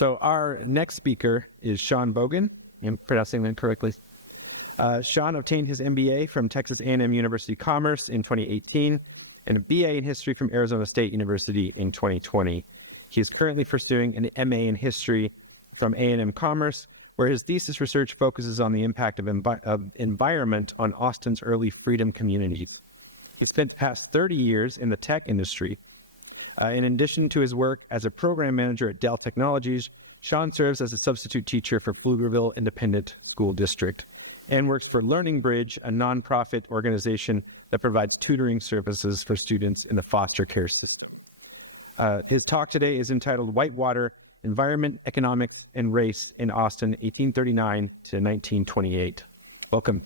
So our next speaker is Sean Bogan. I'm pronouncing that correctly. Sean obtained his MBA from Texas A&M University Commerce in 2018 and a BA in History from Arizona State University in 2020. He is currently pursuing an MA in History from A&M Commerce, where his thesis research focuses on the impact of environment on Austin's early freedom communities. He spent the past 30 years in the tech industry. In addition to his work as a program manager at Dell Technologies, Sean serves as a substitute teacher for Pflugerville Independent School District and works for Learning Bridge, a nonprofit organization that provides tutoring services for students in the foster care system. His talk today is entitled Whitewater, Environment, Economics, and Race in Austin, 1839 to 1928. Welcome.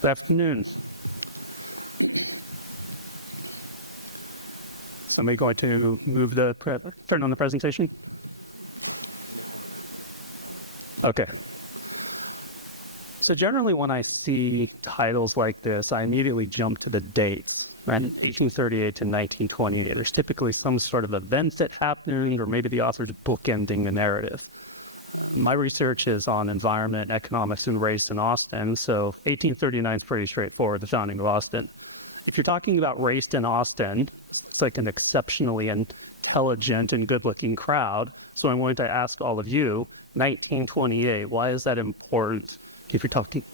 Good afternoon. Somebody going to turn on the presentation? Okay. So generally when I see titles like this, I immediately jump to the dates, right? 1838 to 1928. There's typically some sort of events that happening, or maybe the author's bookending the narrative. My research is on environment, economics, and race in Austin, so 1839 is pretty straightforward, the founding of Austin. If you're talking about race in Austin, it's like an exceptionally intelligent and good-looking crowd. So I'm going to ask all of you, 1928, why is that important if you're talking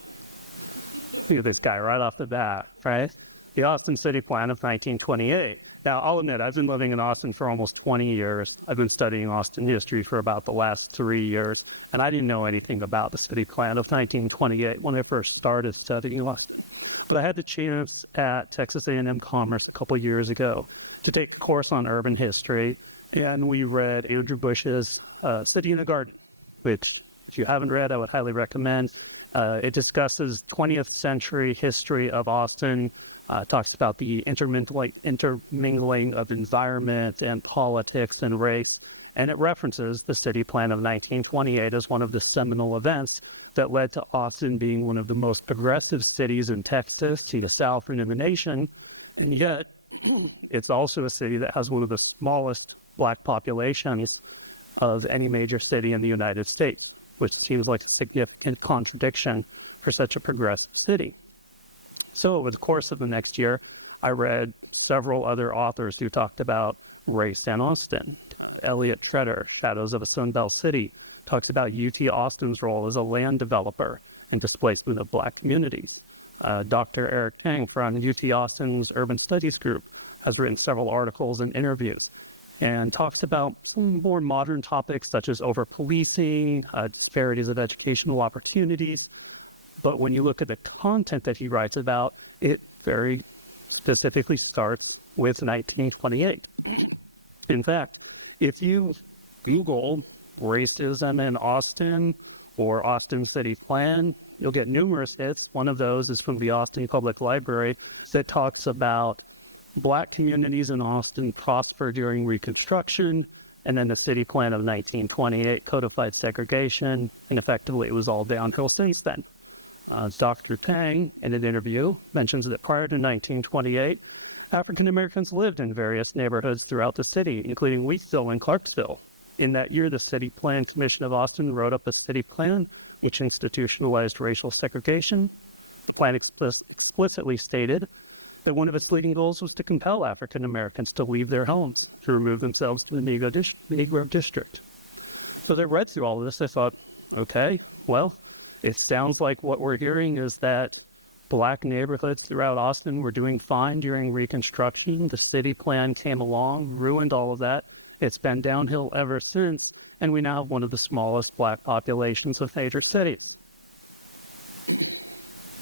to this guy right off the bat, right? The Austin City Plan of 1928. Now, I'll admit, I've been living in Austin for almost 20 years. I've been studying Austin history for about the last 3 years, and I didn't know anything about the City Plan of 1928 when I first started studying Austin. But I had the chance at Texas A&M Commerce a couple years ago to take a course on urban history, and we read Andrew Bush's City in a Garden, which, if you haven't read, I would highly recommend. It discusses 20th century history of Austin, talks about the intermingling of environment and politics and race, and it references the City Plan of 1928 as one of the seminal events that led to Austin being one of the most progressive cities in Texas, to the south and in the nation, and yet it's also a city that has one of the smallest Black populations of any major city in the United States, which seems like a significant contradiction for such a progressive city. So over the course of the next year, I read several other authors who talked about race in Austin. Elliot Treader, Shadows of a Sunbelt City, talked about UT Austin's role as a land developer and displacement of Black communities. Dr. Eric Tang from UT Austin's Urban Studies Group has written several articles and interviews and talks about some more modern topics such as over-policing, disparities of educational opportunities. But when you look at the content that he writes about, it very specifically starts with 1928. In fact, if you Google racism in Austin or Austin City Plan, you'll get numerous hits. One of those is from the Austin Public Library that talks about Black communities in Austin prosper during Reconstruction, and then the City Plan of 1928 codified segregation, and effectively it was all downhill since then. Dr. Tang, in an interview, mentions that prior to 1928, African Americans lived in various neighborhoods throughout the city, including Wheatsville and Clarksville. In that year, the City Plan Commission of Austin wrote up a city plan which institutionalized racial segregation. The plan explicitly stated that one of its leading goals was to compel African Americans to leave their homes to remove themselves from the Negro District. So I read through all of this. I thought, okay, well, it sounds like what we're hearing is that Black neighborhoods throughout Austin were doing fine during Reconstruction. The city plan came along, ruined all of that. It's been downhill ever since, and we now have one of the smallest Black populations of major cities.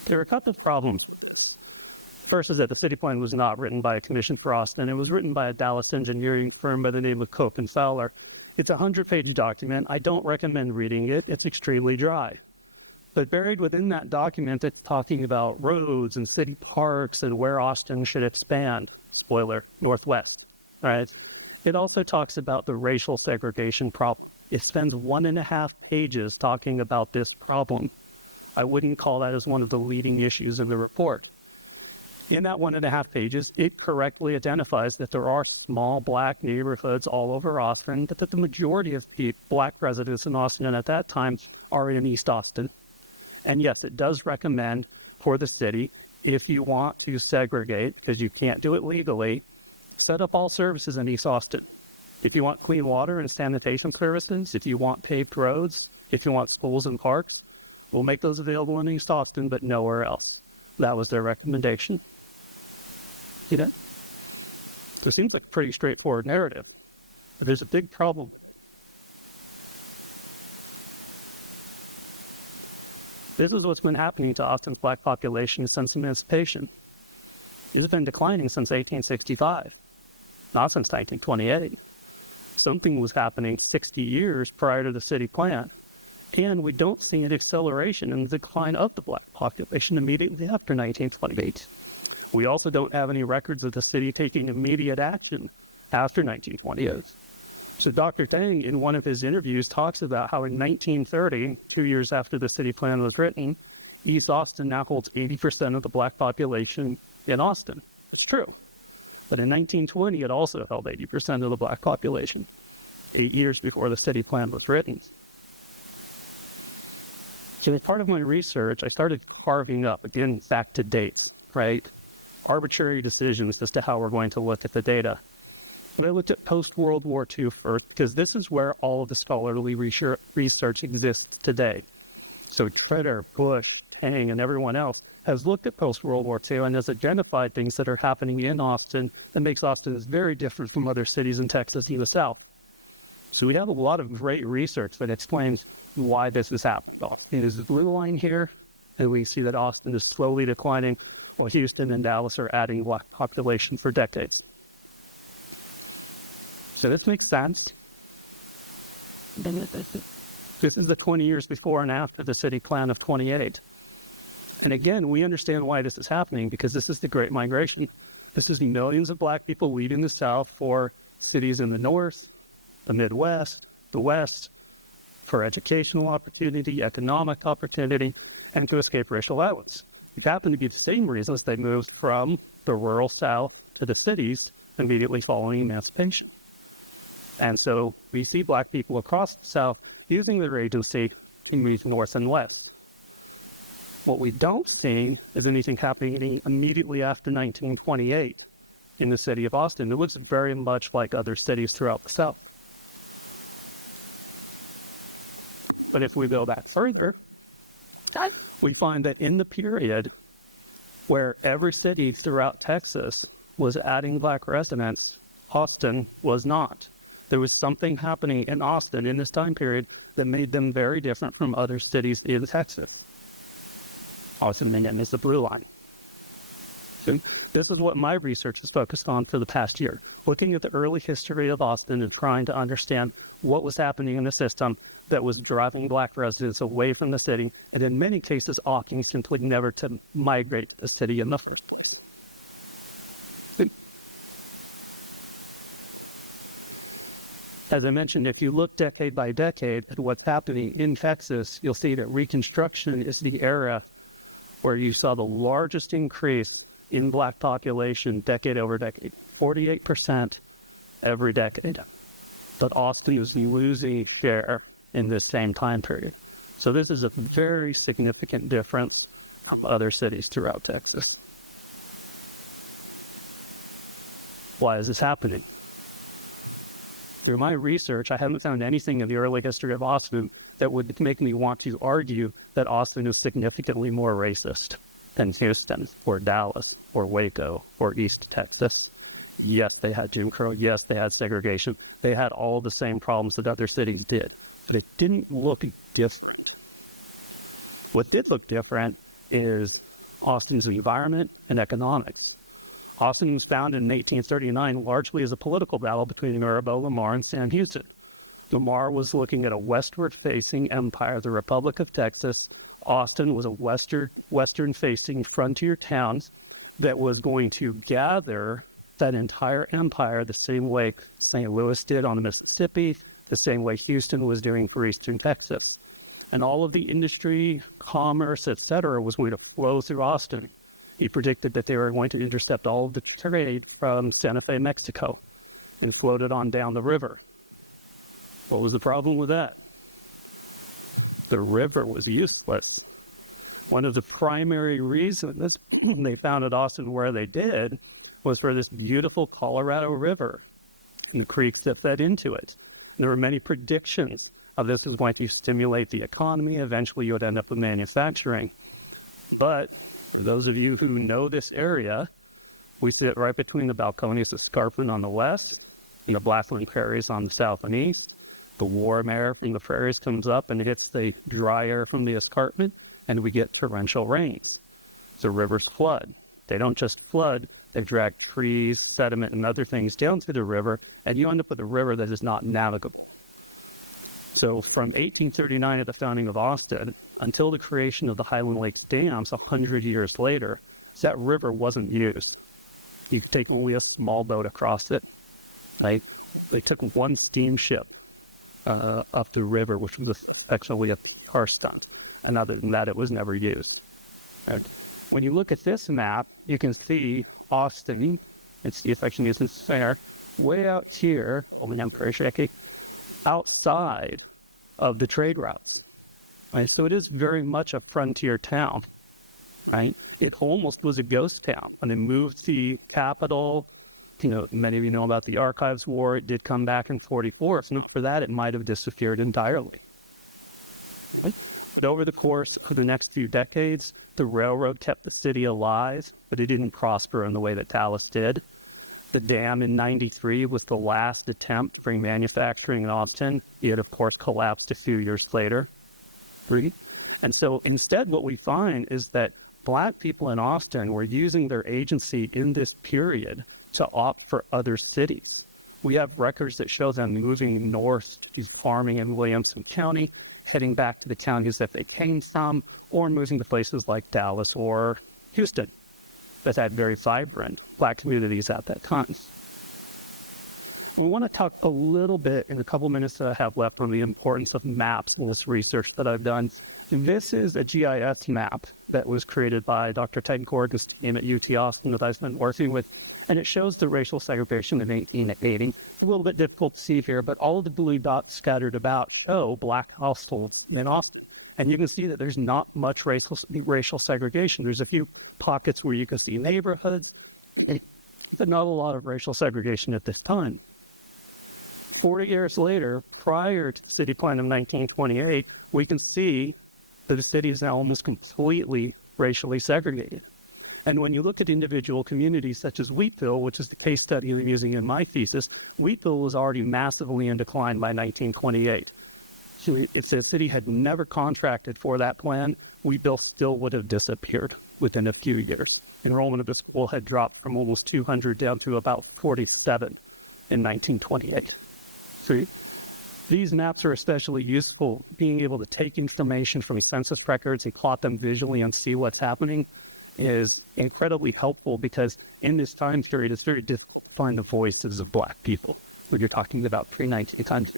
There are a couple of problems with this. First is that the city plan was not written by a commission for Austin. It was written by a Dallas engineering firm by the name of Cope and Fowler. It's a 100-page document. I don't recommend reading it. It's extremely dry. But buried within that document, it's talking about roads and city parks and where Austin should expand. Spoiler, northwest. All right. It also talks about the racial segregation problem. It spends 1.5 pages talking about this problem. I wouldn't call that as one of the leading issues of the report. In that 1.5 pages, it correctly identifies that there are small black neighborhoods all over Austin, but that the majority of the black residents in Austin at that time are in East Austin. And yes, it does recommend for the city, if you want to segregate, because you can't do it legally, set up all services in East Austin. If you want clean water and sanitation services, if you want paved roads, if you want schools and parks, we'll make those available in East Austin, but nowhere else. That was their recommendation. See that? So it seems like a pretty straightforward narrative. But there's a big problem. This is what's been happening to Austin's black population since emancipation. It has been declining since 1865, not since 1928. Something was happening 60 years prior to the city plan, and we don't see an acceleration in the decline of the black population immediately after 1928. We also don't have any records of the city taking immediate action after 1928. So Dr. Deng, in one of his interviews, talks about how in 1930, 2 years after the city plan was written, East Austin now holds 80% of the black population in Austin. It's true. But in 1920, it also held 80% of the black population, 8 years before the city plan was written. So as part of my research, I started carving up, again, back to dates, right? Arbitrary decisions as to how we're going to look at the data. But I looked at post-World War II first, because this is where all of the scholarly research exists today. So Treader, Bush, Tang, and everyone else has looked at post-World War II and has identified things that are happening in Austin that makes Austin very different from other cities in Texas to the south. So we have a lot of great research that explains why this is happening. There's a blue line here, and we see that Austin is slowly declining, while Houston and Dallas are adding black population for decades. So this makes sense. This is the 20 years before and after the city plan of 28. And again, we understand why this is happening because this is the Great Migration. This is millions of black people leaving the South for cities in the North, the Midwest, the West, for educational opportunity, economic opportunity, and to escape racial violence. It happened to be the same reasons they moved from the rural South to the cities immediately following emancipation. And so we see black people across the South using their agency to move north and west. What we don't see is anything happening immediately after 1928 in the city of Austin. It looks very much like other cities throughout the South. But if we go back further, we find that in the period where every city throughout Texas was adding black residents, Austin was not. There was something happening in Austin in this time period that made them very different from other cities in Texas. Austin is the blue line. So this is what my research is focused on for the past year, looking at the early history of Austin and trying to understand what was happening in the system that was driving black residents away from the city, and in many cases opting simply never to migrate to the city in the first place. As I mentioned, if you look decade by decade at what's happening in Texas, you'll see that Reconstruction is the era where you saw the largest increase in black population decade over decade, 48% every decade. But Austin was losing share in this same time period. So this is a very significant difference from other cities throughout Texas. Why is this happening? Through my research, I haven't found anything in the early history of Austin that would make me want to argue that Austin is significantly more racist than Houston or Dallas or Waco or East Texas. Yes, they had Jim Crow. Yes, they had segregation. They had all the same problems that other cities did. But it didn't look different. What did look different is Austin's environment and economics. Austin was founded in 1839 largely as a political battle between Mirabeau, Lamar, and Sam Houston. Lamar was looking at a westward-facing empire, the Republic of Texas. Austin was a western-facing frontier town that was going to gather that entire empire the same way St. Louis did on the Mississippi, the same way Houston was doing for eastern Texas. And all of the industry, commerce, etc. was going to flow through Austin He predicted that they were going to intercept all of the trade from Santa Fe, Mexico, and float it on down the river. What was the problem with that? The river was useless. One of the primary reasons they founded Austin where they did was for this beautiful Colorado River and the creeks that fed into it. And there were many predictions of this was going to stimulate the economy. Eventually, you would end up with manufacturing. But for those of you who know this area, we sit right between the Balcones Escarpment on the west, and the Blackland Prairies on the south and east. The warm air from the prairies comes up and hits the dry air from the escarpment, and we get torrential rains. So rivers flood. They don't just flood, they drag trees, sediment, and other things down to the river, and you end up with a river that is not navigable. So from 1839 at the founding of Austin until the creation of the Highland Lakes dams 100 years later, that river wasn't used. You could take only a small boat across it. Right? They took one steamship up the river, which was actually a car stunt. And other than that, it was never used. Right? When you look at this map, you can see Austin, and see if I can use this fair, way out here, outside of the trade routes. Right? So it is very much a frontier town. Right? It almost was a ghost town. When it moved the capital, many of you know about the Archives War. It did come back in 1944. So for that, it might have disappeared entirely. Right? But over the course of the next few decades, the railroad kept the city alive, but it didn't prosper in the way that Dallas did. The dam in 93 was the last attempt to bring manufacturing in Austin. It, of course, collapsed a few years later. And so instead, what we find is that Black people in Austin were using their agency in this period to opt for other cities. We have records that show them moving north to farming in Williamson County, heading back to the counties that they came from, or moving to places like Dallas or Houston that had very vibrant Black communities at that time. We want to talk a little bit in the couple minutes that I have left on the importance of maps and this research that I've done. This is a GIS map that was created by Dr. Ted Gorgas at UT Austin that I've been working with, and it shows the racial segregation in 1880. It's a little bit difficult to see here, but all of the blue dots scattered about show Black households in Austin. And you can see that there's not much racial segregation. There's a few pockets where you can see neighborhoods, but not a lot of racial segregation at this time. 40 years later, prior to the city plan of 1928, we can see that the city is now almost completely racially segregated. And when you look at individual communities such as Wheatville, which is the case study I'm using in my thesis, Wheatville was already massively in decline by 1928. So if the city had never contracted for that plan, Wheatville still would have disappeared within a few years. Enrollment of the school had dropped from almost 200 down to about 47 in 1928. So these maps are especially useful, being able to take information from census records and plot them visually and see what's happening is incredibly helpful, because in this time period, it's very difficult to find the voices of Black people when you're talking about pre-1900.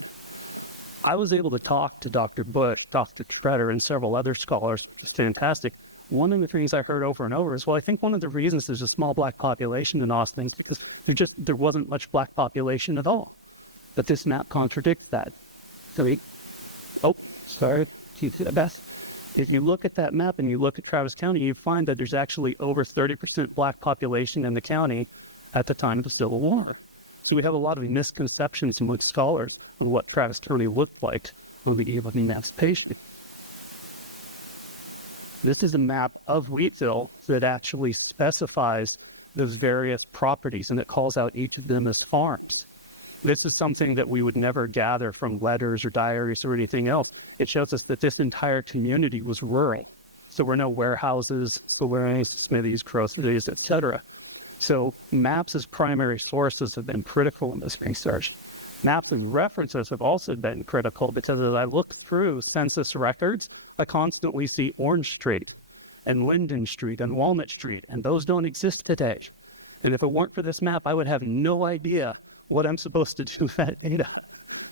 I was able to talk to Dr. Bush, Dr. Shredder, and several other scholars. It's fantastic. One of the things I heard over and over is, well, I think one of the reasons there's a small Black population in Austin is because there wasn't much Black population at all. But this map contradicts that. So if you look at that map and you look at Travis County, you find that there's actually over 30% Black population in the county at the time of the Civil War. So we have a lot of misconceptions among scholars of what Travis County looked like when we gave them that patient. This is a map of Wheatville that actually specifies those various properties, and it calls out each of them as farms. This is something that we would never gather from letters or diaries or anything else. It shows us that this entire community was rural. So there were no warehouses, smithies, groceries, etc. So maps as primary sources have been critical in this research. Maps and references have also been critical, because as I look through census records, I constantly see Orange Street and Linden Street and Walnut Street, and those don't exist today. And if it weren't for this map, I would have no idea what I'm supposed to do with that data.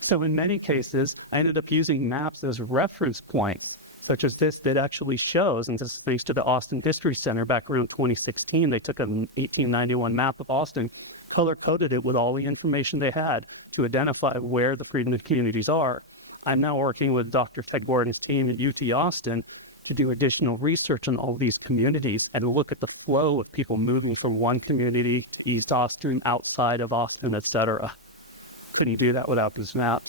So in many cases, I ended up using maps as reference points such as this, that actually shows, and this is thanks to the Austin History Center back around 2016, they took an 1891 map of Austin, color-coded it with all the information they had to identify where the primitive communities are. I'm now working with Dr. Feg Gordon's team at UT Austin to do additional research on all these communities and look at the flow of people moving from one community to East Austin, outside of Austin, etc. Couldn't do that without this map.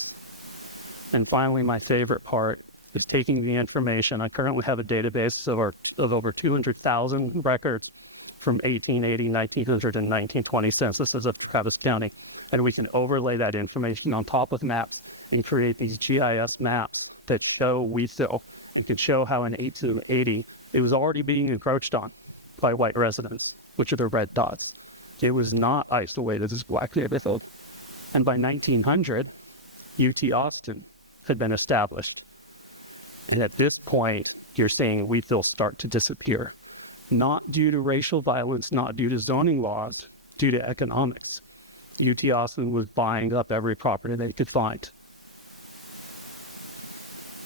And finally, my favorite part is taking the information. I currently have a database of over 200,000 records from 1880, 1900, and 1920 censuses of Travis County. And we can overlay that information on top of maps and create these GIS maps that show Wesel. It could show how in 1880 it was already being encroached on by white residents, which are the red dots. It was not isolated as black neighborhood. And by 1900, UT Austin had been established. And at this point, you're seeing Wesel start to disappear. Not due to racial violence, not due to zoning laws, due to economics. UT Austin was buying up every property they could find.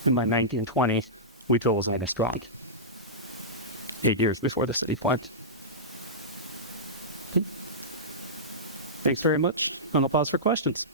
In my 1920s, Wesel was in a strike. 8 years before the city went. Okay. Thanks very much. And I'll pause for questions.